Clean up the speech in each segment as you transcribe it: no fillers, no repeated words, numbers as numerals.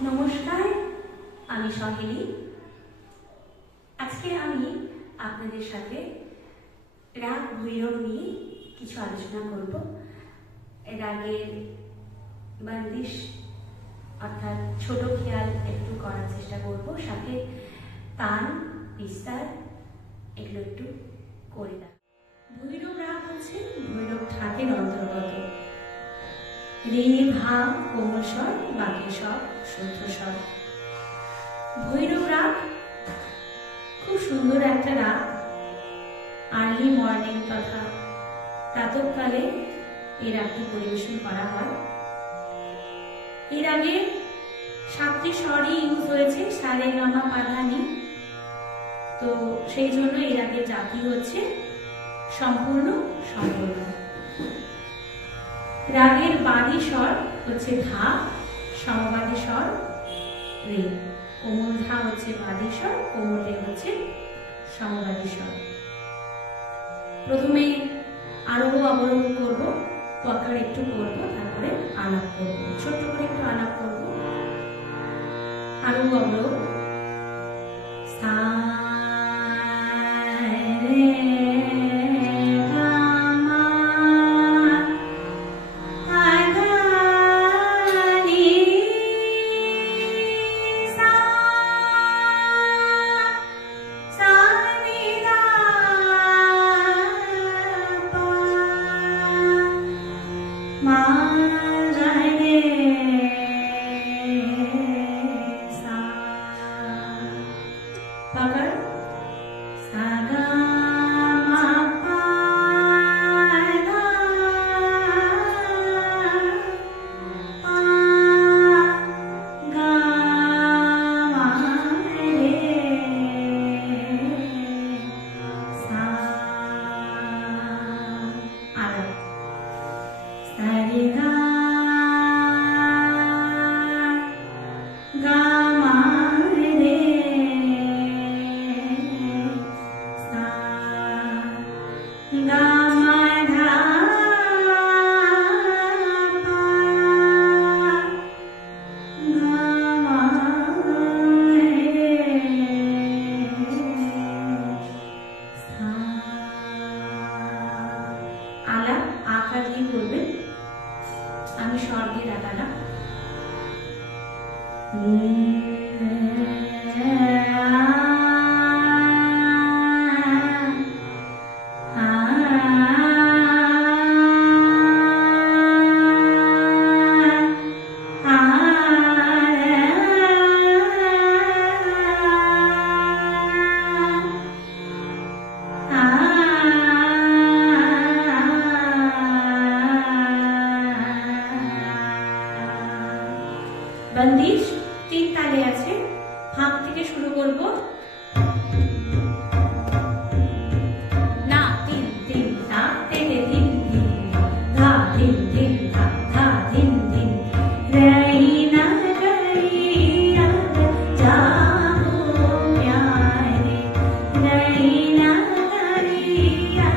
নমস্কার, আমি সহেলি। আজকে আমি আপনাদের সাথে রাগ ভৈরব নিয়ে কিছু আলোচনা করব। রাগের বন্দিশ অর্থাৎ ছোট খেয়াল একটু করার চেষ্টা করব, সাথে তান বিস্তার এগুলো একটু করে দেয়। ভৈরব রাগ হচ্ছে ভৈরব ঠাকের অন্তর্গত। রে ভা কোমল স্বর, বাকি সব শুদ্ধ স্বর। ভৈরব রাগ খুব সুন্দর একটা রাগ। আর্লি মর্নিং তথা প্রাতঃকালে এই রাগটি পরিবেশন করা হয়। এই রাগে 7টি স্বরই ইউজ হয়েছে, সারে গামা পাধানি। তো সেই জন্য এই রাগের জাতি হচ্ছে সম্পূর্ণ সম্পূর্ণ। রাগের বাদী স্বর হচ্ছে ধা, সমবাদী স্বর রে। কোমল ধা হচ্ছে বাদী স্বর, কোমল রে হচ্ছে সমবাদী স্বর। প্রথমে আরোহ অবরোহ করব, পকার একটু করব, তারপরে আলাপ করব, ছোট্ট করে একটু আলাপ করব। আরোহ অবরোহ সা রে আমি স্বর্গের আলাদা বন্দিশ 3 তালে আছে। ফাঁক থেকে শুরু করব। না 3 3 তা তেলে 3 3 ধা 3 3 ধা ধা 3 3 রাইনা রাইয়া যাবো প্যারে রাইনা রাইয়া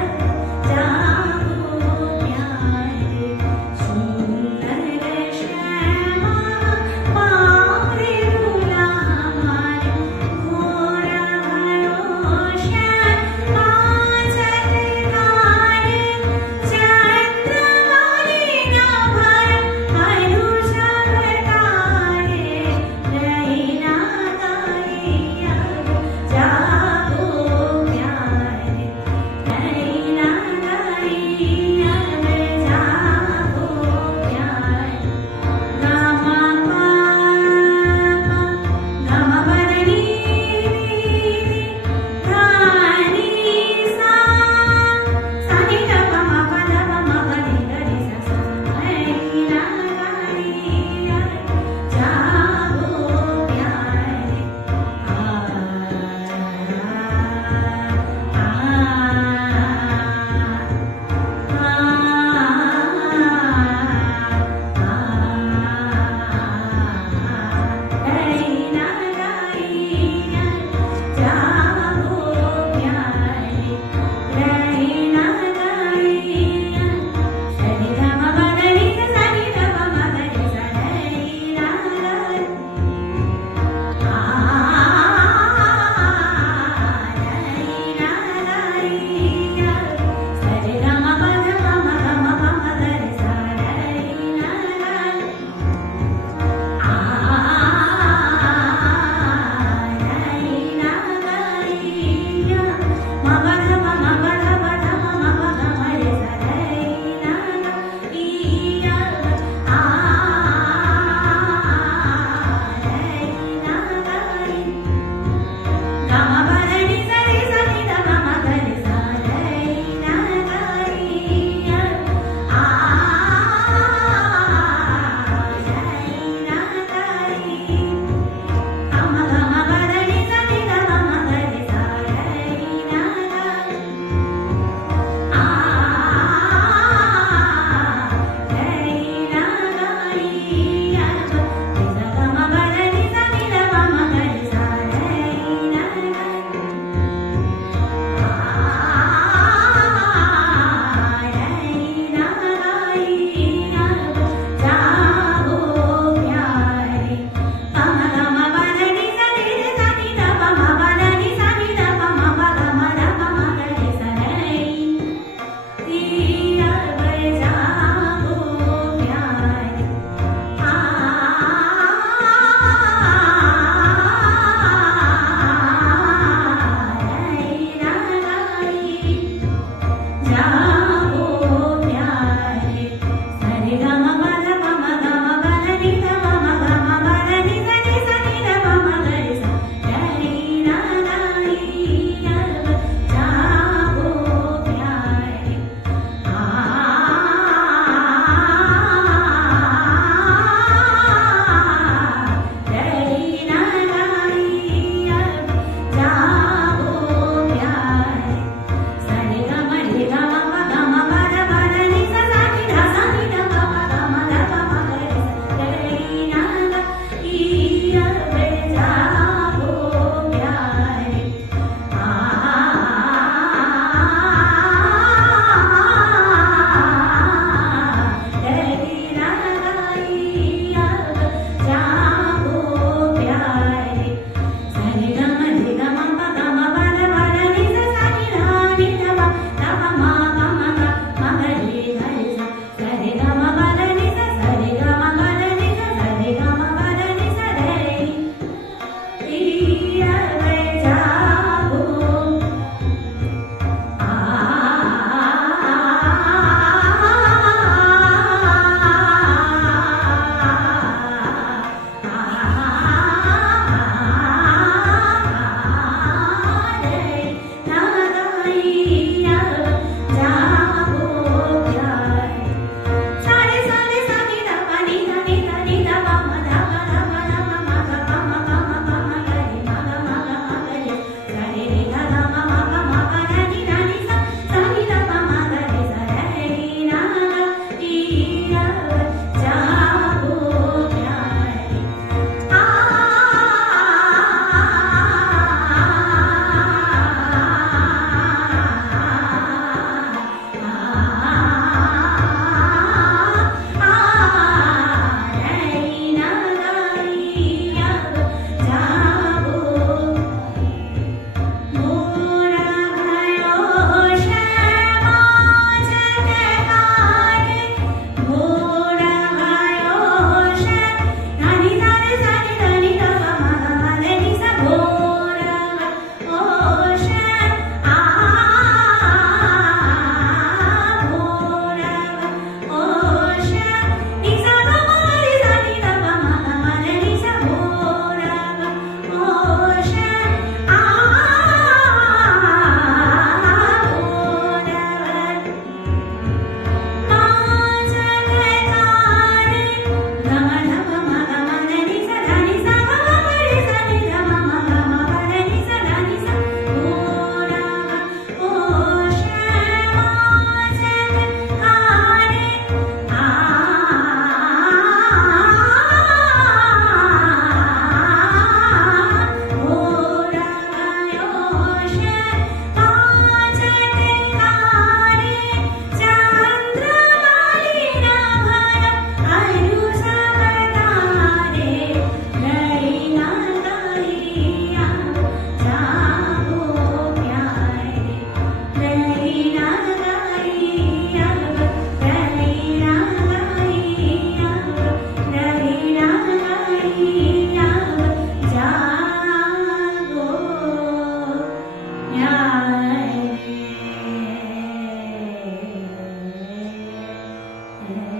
যাবো প্যারে সুন্দর শ্যামা রে।